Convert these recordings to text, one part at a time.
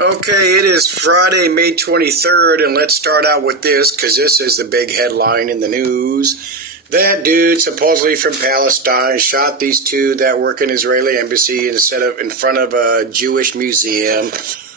Okay, it is Friday, May 23rd, and let's start out with this, because this is the big headline in the news. That dude, supposedly from Palestine, shot these two that work in Israeli embassy in front of a Jewish museum.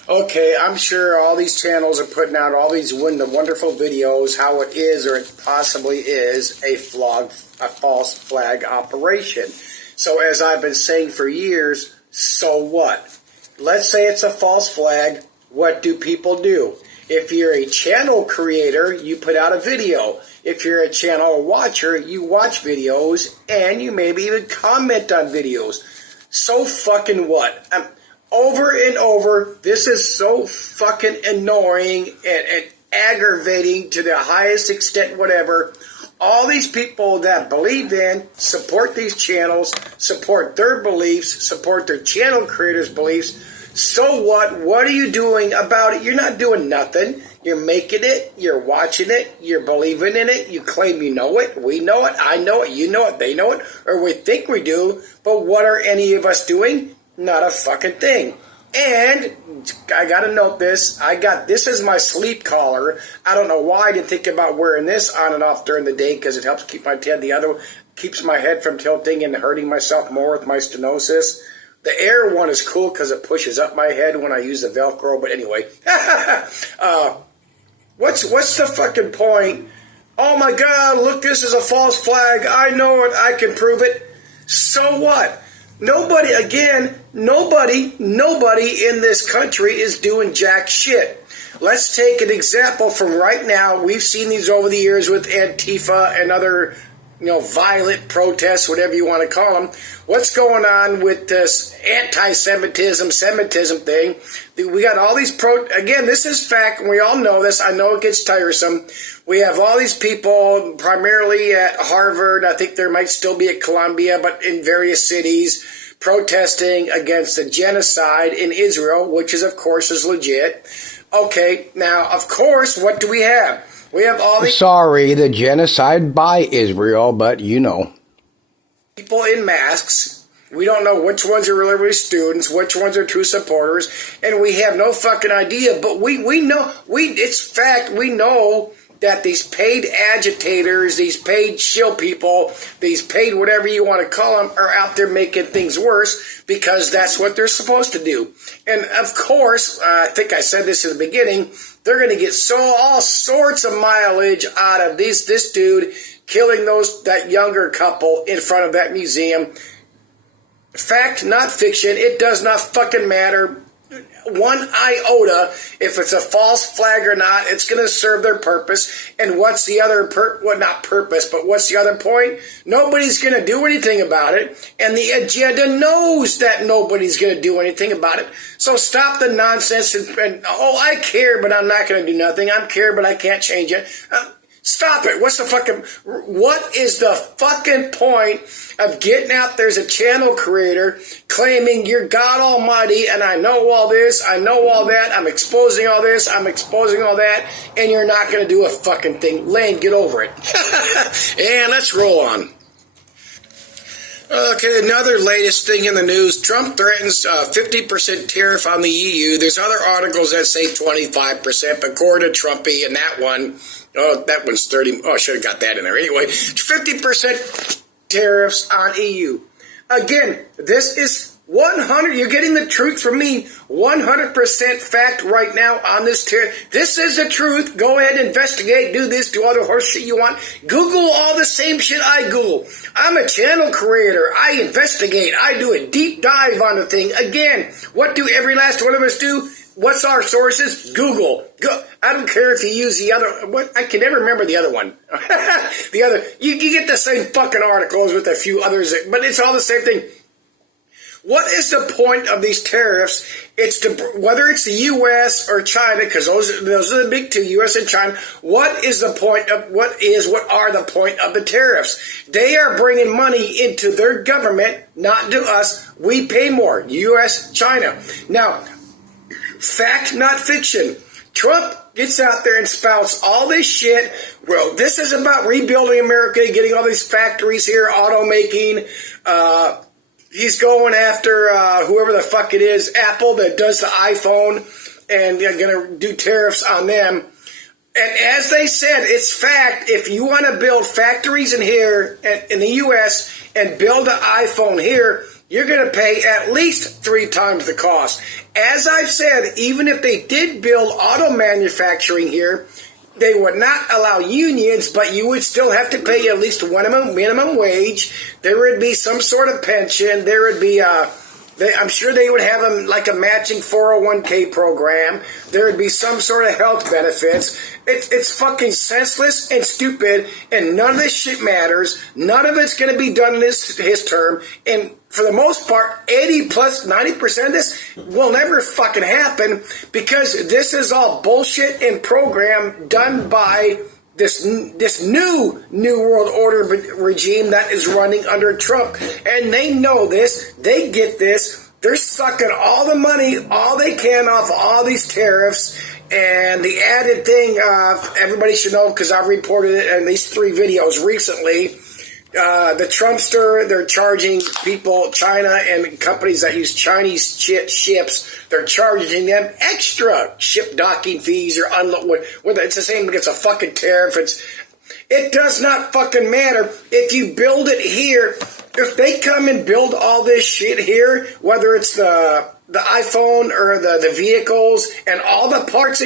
Okay, I'm sure all these channels are putting out all these wonderful videos, how it is or it possibly is a false flag operation. So as I've been saying for years, so what? Let's say it's a false flag. What do people do? If you're a channel creator, you put out a video. If you're a channel watcher, you watch videos and you maybe even comment on videos. So fucking what? Over and over, this is so fucking annoying and aggravating to the highest extent, whatever. All these people that believe in, support these channels, support their beliefs, support their channel creators' beliefs. So what? What are you doing about it? You're not doing nothing. You're making it. You're watching it. You're believing in it. You claim you know it. We know it. I know it. You know it. They know it. Or we think we do. But what are any of us doing? Not a fucking thing. And I got to note this. This is my sleep collar. I don't know why I didn't think about wearing this on and off during the day because it helps keep my head. The other keeps my head from tilting and hurting myself more with my stenosis. The air one is cool because it pushes up my head when I use the Velcro. But anyway, what's the fucking point? Oh my God! Look, this is a false flag. I know it. I can prove it. So what? Nobody in this country is doing jack shit. Let's take an example from right now. We've seen these over the years with Antifa and other, violent protests, whatever you want to call them. What's going on with this Semitism thing? We got all these again, this is fact, and we all know this. I know it gets tiresome. We have all these people, primarily at Harvard. I think there might still be at Columbia, but in various cities, protesting against the genocide in Israel, which is, of course, is legit. Okay, now, of course, what do we have? We have all these... Sorry, the genocide by Israel, but people in masks. We don't know which ones are really students, which ones are true supporters, and we have no fucking idea. But we know, it's fact, we know that these paid agitators, these paid shill people, these paid whatever you want to call them, are out there making things worse because that's what they're supposed to do. And of course, I think I said this in the beginning, they're going to get all sorts of mileage out of this dude killing that younger couple in front of that museum. Fact, not fiction. It does not fucking matter one iota if it's a false flag or not. It's going to serve their purpose. And what's the other not purpose, but what's the other point? Nobody's going to do anything about it, and the agenda knows that nobody's going to do anything about it. So stop the nonsense and I care, but I'm not going to do nothing. I care, but I can't change it. Stop it. What is the fucking point of getting out there as a channel creator claiming you're God Almighty and I know all this, I know all that, I'm exposing all this, I'm exposing all that, and you're not going to do a fucking thing. Lane, get over it. And let's roll on. Okay, another latest thing in the news. Trump threatens 50% tariff on the EU. There's other articles that say 25%, but according to Trumpy and that one, that one's 30. Oh, I should have got that in there. Anyway, 50% tariffs on EU. Again, this is 100. You're getting the truth from me. 100% fact right now on this tariff. This is the truth. Go ahead, investigate, do this, do all the horse shit you want. Google all the same shit I Google. I'm a channel creator. I investigate. I do a deep dive on the thing. Again, what do every last one of us do? What's our sources? Google. I don't care if you use the other. I can never remember the other one. You get the same fucking articles with a few others, but it's all the same thing. What is the point of these tariffs? Whether it's the U.S. or China, because those are the big two, U.S. and China. What are the point of the tariffs? They are bringing money into their government, not to us. We pay more. U.S., China. Now, fact, not fiction. Trump gets out there and spouts all this shit. Well, this is about rebuilding America, getting all these factories here, automaking. He's going after whoever the fuck it is, Apple, that does the iPhone. and they're going to do tariffs on them. And as they said, it's fact, if you want to build factories in here, in the U.S., and build an iPhone here, you're going to pay at least 3 times the cost. As I've said, even if they did build auto manufacturing here, they would not allow unions, but you would still have to pay at least minimum wage. There would be some sort of pension. There would be I'm sure they would have like a matching 401k program. There would be some sort of health benefits. It's fucking senseless and stupid, and none of this shit matters. None of it's going to be done in his term. And for the most part, 80 plus 90% of this will never fucking happen, because this is all bullshit and program done by this new world order regime that is running under Trump. And they know this. They get this. They're sucking all the money, all they can, off all these tariffs. And the added thing, everybody should know, because I've reported it in these 3 videos recently, the Trumpster, they're charging people, China and companies that use Chinese ships, they're charging them extra ship docking fees or unload. It's the same, it's a fucking tariff. It does not fucking matter. If you build it here, if they come and build all this shit here, whether it's the iPhone or the vehicles and all the parts,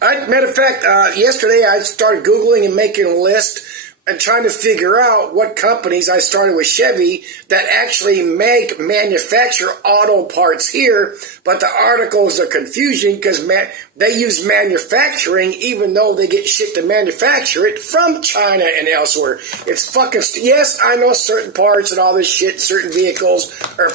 matter of fact, yesterday I started Googling and making a list and trying to figure out what companies, I started with Chevy, that actually manufacture auto parts here, but the articles are confusing because they use manufacturing even though they get shit to manufacture it from China and elsewhere. It's fucking, yes, I know certain parts and all this shit, certain vehicles are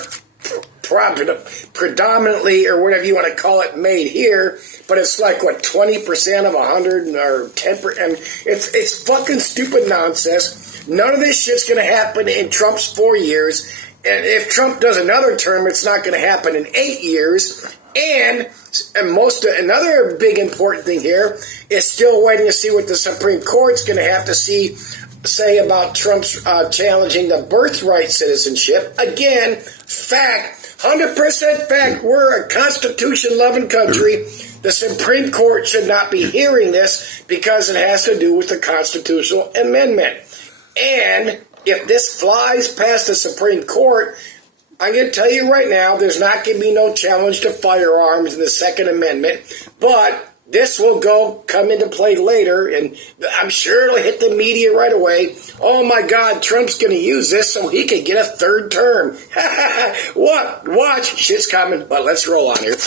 predominantly, or whatever you want to call it, made here, but it's like, what, 20% of 100 or 10%, and it's fucking stupid nonsense. None of this shit's going to happen in Trump's 4 years, and if Trump does another term, it's not going to happen in 8 years. And another big important thing here is still waiting to see what the Supreme Court's going to have to say about Trump's challenging the birthright citizenship. Again, fact, 100% fact, we're a Constitution-loving country. The Supreme Court should not be hearing this because it has to do with the Constitutional Amendment. And if this flies past the Supreme Court, I'm going to tell you right now, there's not going to be no challenge to firearms in the Second Amendment, but this will come into play later, and I'm sure it'll hit the media right away. Oh my God, Trump's going to use this so he can get a 3rd term. What? Watch, shit's coming, but let's roll on here.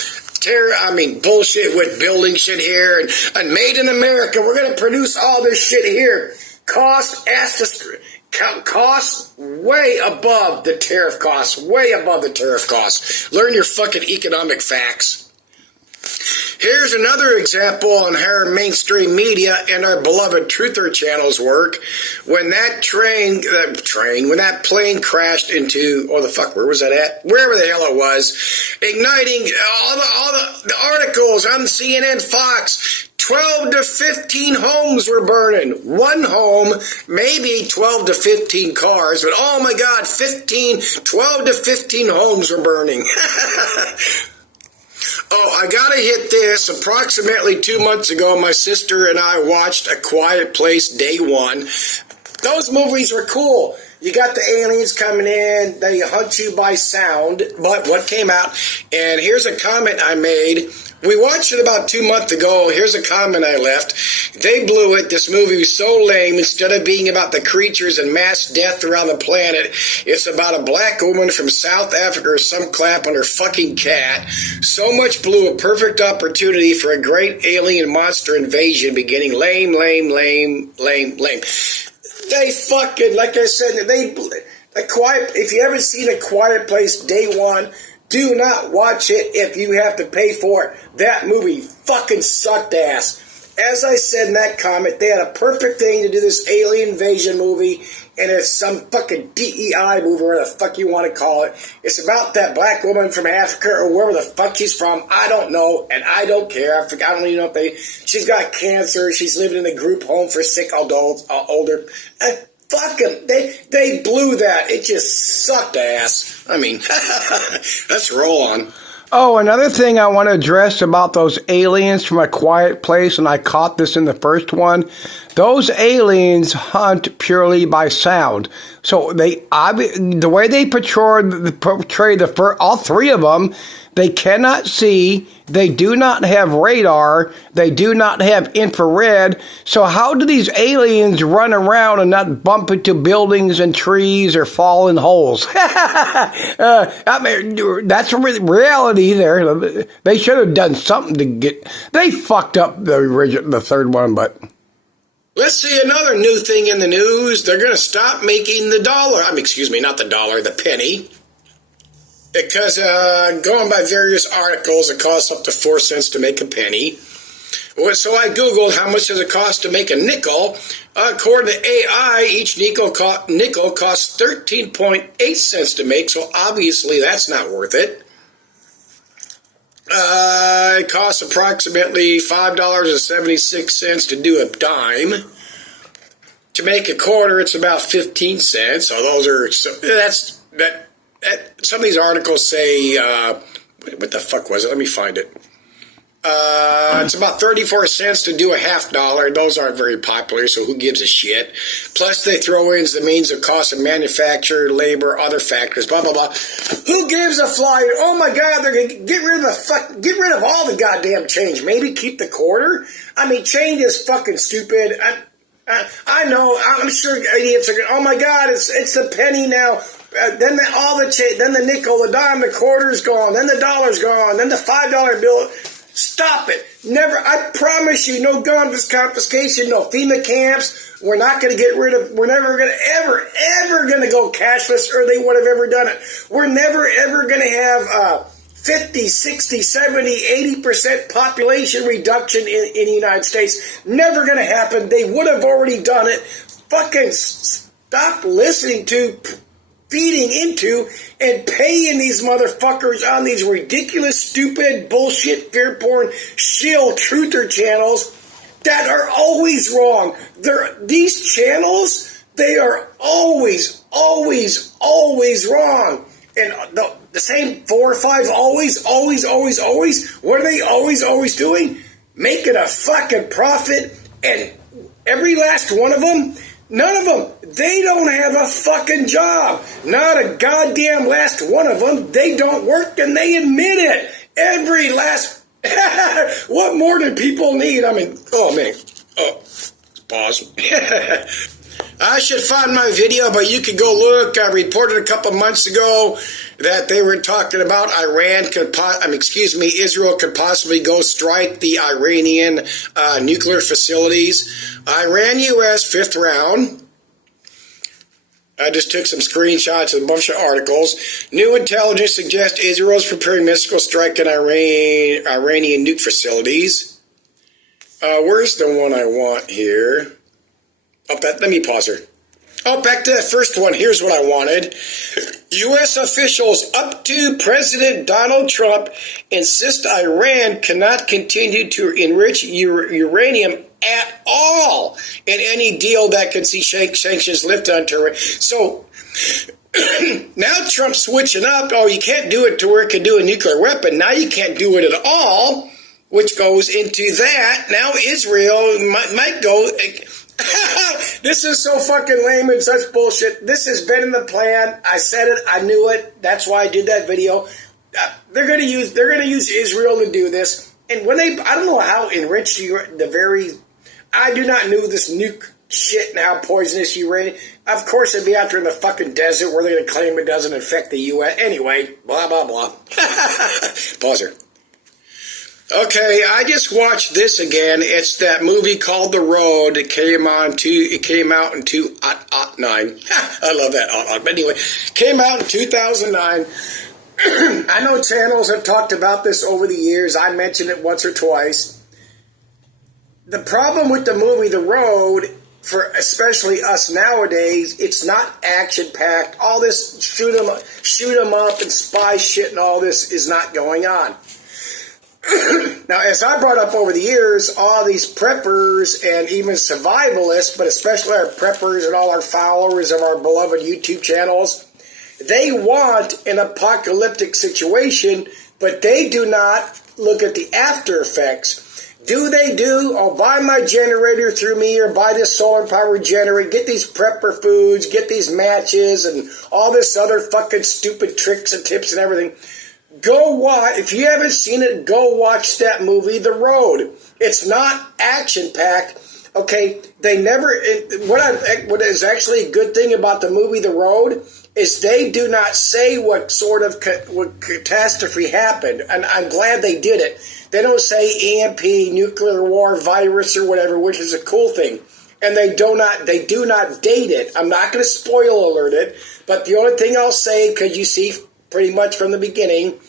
Bullshit with building shit here and made in America. We're going to produce all this shit here. Cost way above the tariff costs. Way above the tariff costs. Learn your fucking economic facts. Here's another example on how our mainstream media and our beloved truther channels work. When that when that plane crashed into, where was that at? Wherever the hell it was, igniting all the articles on CNN, Fox. 12 to 15 homes were burning. One home, maybe 12 to 15 cars, but oh my God, 12 to 15 homes were burning. Oh, I gotta hit this. Approximately 2 months ago, my sister and I watched A Quiet Place Day 1. Those movies were cool. You got the aliens coming in, they hunt you by sound, but what came out, and here's a comment I made. We watched it about 2 months ago. Here's a comment I left. They blew it. This movie was so lame. Instead of being about the creatures and mass death around the planet, it's about a black woman from South Africa or some clap on her fucking cat. So much blew a perfect opportunity for a great alien monster invasion beginning. Lame, lame, lame, lame, lame. They fucking, like I said, if you haven't seen A Quiet Place Day 1, do not watch it if you have to pay for it. That movie fucking sucked ass. As I said in that comment, they had a perfect thing to do this alien invasion movie, and it's some fucking DEI movie, whatever the fuck you want to call it. It's about that black woman from Africa or wherever the fuck she's from. I don't know, and I don't care. I don't even know if she's got cancer. She's living in a group home for sick adults, older. Fuck them. They blew that. It just sucked ass. Let's roll on. Oh, another thing I want to address about those aliens from A Quiet Place, and I caught this in the first one. Those aliens hunt purely by sound. So the way they portray all three of them, they cannot see, they do not have radar, they do not have infrared. So how do these aliens run around and not bump into buildings and trees or fall in holes? I mean, that's reality there. They should have done something to get... They fucked up the third one, but... Let's see another new thing in the news. They're going to stop making the dollar. Excuse me, not the dollar, the penny. Because going by various articles, it costs up to 4 cents to make a penny. So I Googled how much does it cost to make a nickel. According to AI, each nickel costs 13.8 cents to make, so obviously that's not worth it. It costs approximately $5.76 to do a dime. To make a quarter, it's about 15 cents. So those are some of these articles say what the fuck was it? Let me find it. It's about 34 cents to do a $half. Those aren't very popular, so who gives a shit? Plus, they throw in the means of cost of manufacture, labor, other factors, blah blah blah. Who gives a flyer? Oh my God, they're gonna get rid of all the goddamn change. Maybe keep the quarter. I mean, change is fucking stupid. I know. I'm sure idiots are going. Oh my God, it's a penny now. Then the nickel, the dime, the quarter's gone. Then the dollar's gone. Then the $5 bill. Stop it. Never. I promise you, no gun confiscation, no FEMA camps. We're not going to get rid of. We're never going to ever going to go cashless, or they would have ever done it. We're never ever going to have 50, 60, 70, 80% population reduction in the United States. Never going to happen. They would have already done it. Fucking stop listening to, feeding into, and paying these motherfuckers on these ridiculous, stupid, bullshit, fear porn, shill truther channels that are always wrong. These channels, they are always, always, always wrong. And the same 4 or 5 always. What are they always doing? Making a fucking profit. And every last one of them, none of them, they don't have a fucking job. Not a goddamn last one of them. They don't work, and they admit it. Every last... What more do people need? I mean, oh man. Oh, pause. I should find my video, but you can go look. I reported a couple months ago that they were talking about Israel could possibly go strike the Iranian nuclear facilities. Iran-U.S. fifth round. I just took some screenshots of a bunch of articles. New intelligence suggests Israel is preparing missile strike in Iranian nuke facilities. Where's the one I want here? Let me pause her. Back to that first one. Here's what I wanted. U.S. officials up to President Donald Trump insist Iran cannot continue to enrich uranium at all in any deal that could see sanctions lifted on Tehran. So now Trump's switching up. Oh, you can't do it to where it can do a nuclear weapon. Now you can't do it at all, which goes into that. Now Israel might go... This is so fucking lame and such bullshit. This has been in the plan. I said it. I knew it. That's why I did that video. They're gonna use Israel to do this. And when I don't know how enriched I do not know this nuke shit and how poisonous uranium. Of course, it'd be out there in the fucking desert where they're gonna claim it doesn't affect the U.S. Anyway, blah blah blah. Pause her. Okay, I just watched this again. It's that movie called The Road. It came out in 2009. I love that. But anyway, came out in 2009. I know channels have talked about this over the years. I mentioned it once or twice. The problem with the movie The Road, for especially us nowadays, it's not action-packed. All this shoot 'em up and spy shit and all this is not going on. Now, as I brought up over the years, all these preppers and even survivalists, but especially our preppers and all our followers of our beloved YouTube channels, they want an apocalyptic situation but they do not look at the after effects. Do they do, oh, buy my generator through me or buy this solar power generator, get these prepper foods, get these matches and all this other fucking stupid tricks and tips and everything. Go watch, if you haven't seen it, go watch that movie, The Road. It's not action-packed. Okay, they never, what is actually a good thing about the movie The Road is they do not say what sort of what catastrophe happened, and I'm glad they did it. They don't say EMP, nuclear war, virus, or whatever, which is a cool thing. And they do not date it. I'm not going to spoil alert it, but the only thing I'll say, because you see pretty much from the beginning,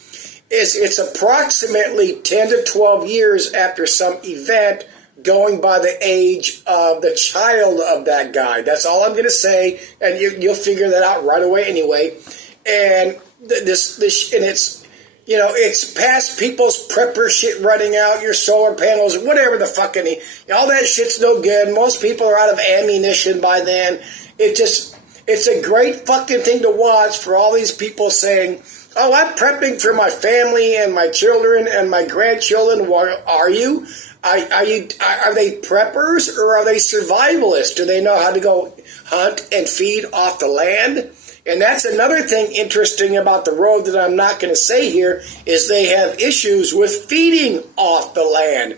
is it's approximately 10 to 12 years after some event, going by the age of the child of that guy. That's all I'm going to say, and you'll figure that out right away anyway. And and it's, you know, it's past people's prepper shit running out, your solar panels, whatever the fucking, all that shit's no good. Most people are out of ammunition by then. It's a great fucking thing to watch for all these people saying, oh, I'm prepping for my family and my children and my grandchildren. What are you? Are they preppers or are they survivalists? Do they know how to go hunt and feed off the land? And that's another thing interesting about The Road that I'm not going to say here is they have issues with feeding off the land.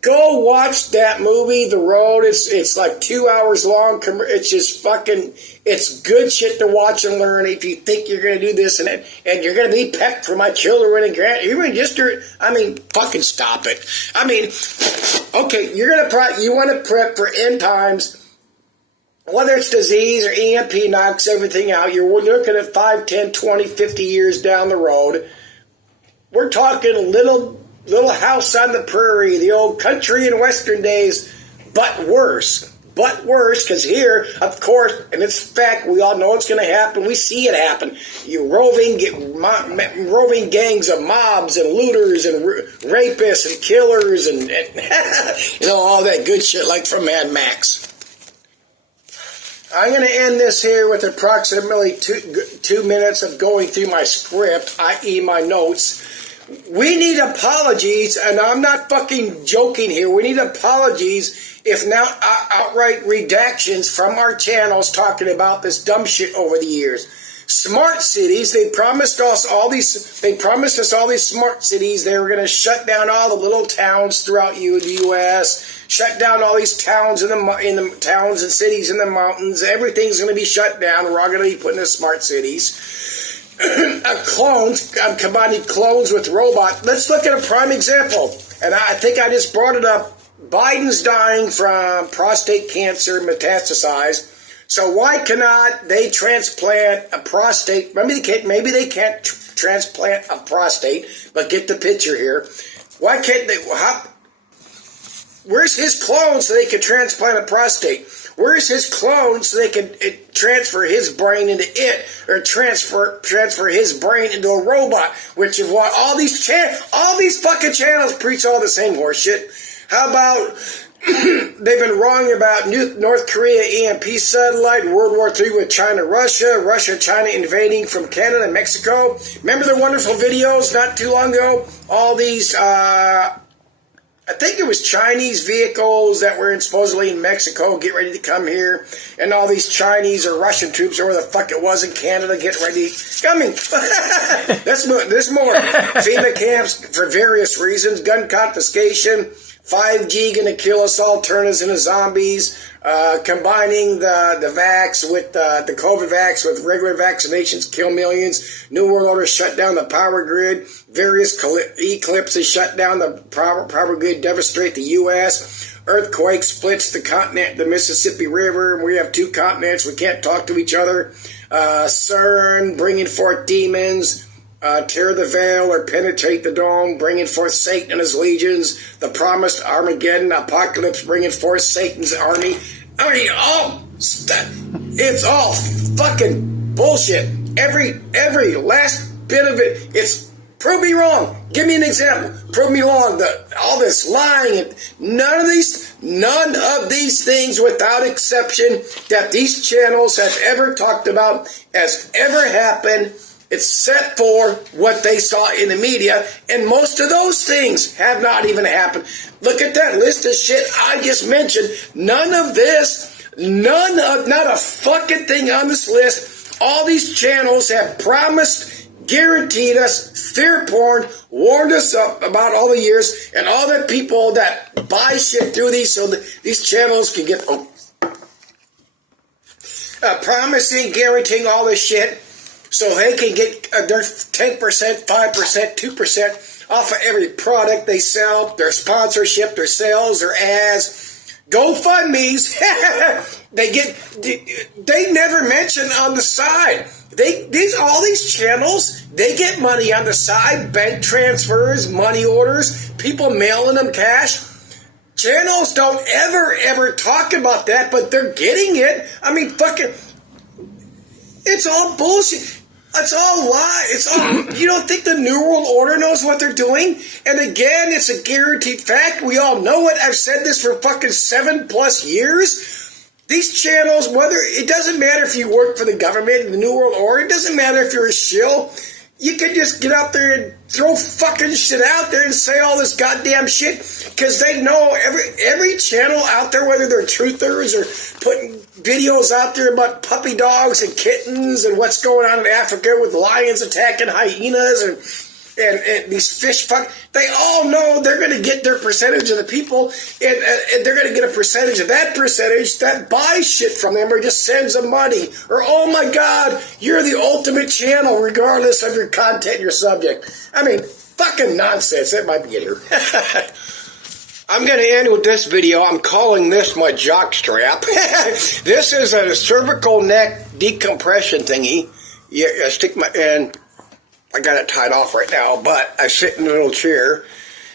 Go watch that movie, The Road. It's like 2 hours long. It's just fucking, it's good shit to watch and learn if you think you're going to do this and you're going to be pepped for my children and fucking stop it. I mean, okay, you want to prep for end times, whether it's disease or EMP knocks everything out. You're looking at 5, 10, 20, 50 years down the road. We're talking a little house on the prairie, the old country and western days, but worse. But worse, because here, of course, and it's fact, we all know it's going to happen. We see it happen. You roving gangs of mobs and looters and rapists and killers and you know, all that good shit like from Mad Max. I'm going to end this here with approximately 2 minutes of going through my script, i.e. my notes. We need apologies, and I'm not fucking joking here. We need apologies, if not outright redactions from our channels talking about this dumb shit over the years. Smart cities, they promised us all these smart cities. They were going to shut down all the little towns throughout the U.S., shut down all these towns in the towns and cities in the mountains. Everything's going to be shut down. We're all going to be put into smart cities. I'm combining clones with robots. Let's look at a prime example. And I think I just brought it up. Biden's dying from prostate cancer metastasized. So why cannot they transplant a prostate? Maybe they can't transplant a prostate, but get the picture here. Why can't they? Where's his clone so they can transplant a prostate? Where's his clone so they can transfer his brain into it, or transfer his brain into a robot? Which is what all these fucking channels preach all the same horse shit. How about they've been wrong about North Korea EMP satellite, World War III with China, China invading from Canada and Mexico. Remember the wonderful videos not too long ago? All these, I think it was Chinese vehicles that were supposedly in Mexico get ready to come here, and all these Chinese or Russian troops or where the fuck it was in Canada get ready. There's more. FEMA camps for various reasons, gun confiscation, 5G going to kill us all, turn us into zombies, combining the vax with the COVID vax with regular vaccinations, kill millions, New World Order shut down the power grid, various eclipses shut down the power grid, devastate the U.S., earthquake splits the continent, the Mississippi River, and we have 2 continents, we can't talk to each other, CERN bringing forth demons, tear the veil or penetrate the dome, bringing forth Satan and his legions, the promised Armageddon apocalypse, bringing forth Satan's army. I mean, it's all fucking bullshit. Every last bit of it. It's prove me wrong. Give me an example. Prove me wrong. All this lying and none of these things, without exception, that these channels have ever talked about has ever happened. except for what they saw in the media, and most of those things have not even happened. Look at that list of shit I just mentioned. Not a fucking thing on this list. All these channels have promised, guaranteed us, fear porn, warned us up about all the years, and all the people that buy shit through these so that these channels can get promising, guaranteeing all this shit so they can get their 10%, 5%, 2% off of every product they sell, their sponsorship, their sales, their ads, GoFundMe's. They never mention on the side. All these channels, they get money on the side, bank transfers, money orders, people mailing them cash. Channels don't ever talk about that, but they're getting it. I mean, fucking, it's all bullshit. It's all lie. It's all, you don't think the New World Order knows what they're doing? And again, it's a guaranteed fact. We all know it. I've said this for fucking 7+ years. These channels, it doesn't matter if you work for the government, the New World Order, it doesn't matter if you're a shill. You can just get out there and throw fucking shit out there and say all this goddamn shit because they know every channel out there, whether they're truthers or putting videos out there about puppy dogs and kittens and what's going on in Africa with lions attacking hyenas and these fish they all know they're going to get their percentage of the people, and they're going to get a percentage of that percentage that buys shit from them or just sends them money. Or, oh my God, you're the ultimate channel regardless of your content, your subject. I mean, fucking nonsense. That might be it here. I'm going to end with this video. I'm calling this my jock strap. This is a cervical neck decompression thingy. I stick and I got it tied off right now, but I sit in a little chair,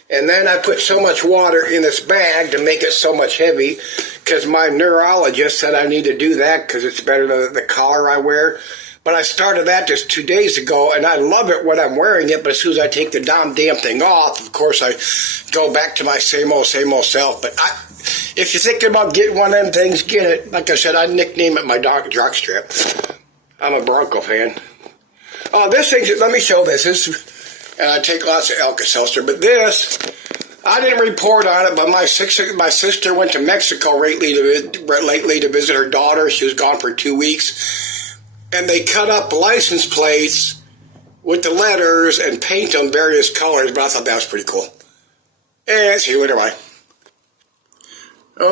and then I put so much water in this bag to make it so much heavy, because my neurologist said I need to do that because it's better than the collar I wear. But I started that just 2 days ago, and I love it when I'm wearing it, but as soon as I take the damn thing off, of course, I go back to my same old self. But if you're thinking about getting one of them things, get it. Like I said, I nickname it my jock strap. I'm a Bronco fan. Oh, this thing, let me show this. And I take lots of Alka-Seltzer, but this, I didn't report on it, but my sister went to Mexico lately to visit her daughter. She was gone for 2 weeks. And they cut up license plates with the letters and paint them various colors, but I thought that was pretty cool. And see you later, bye.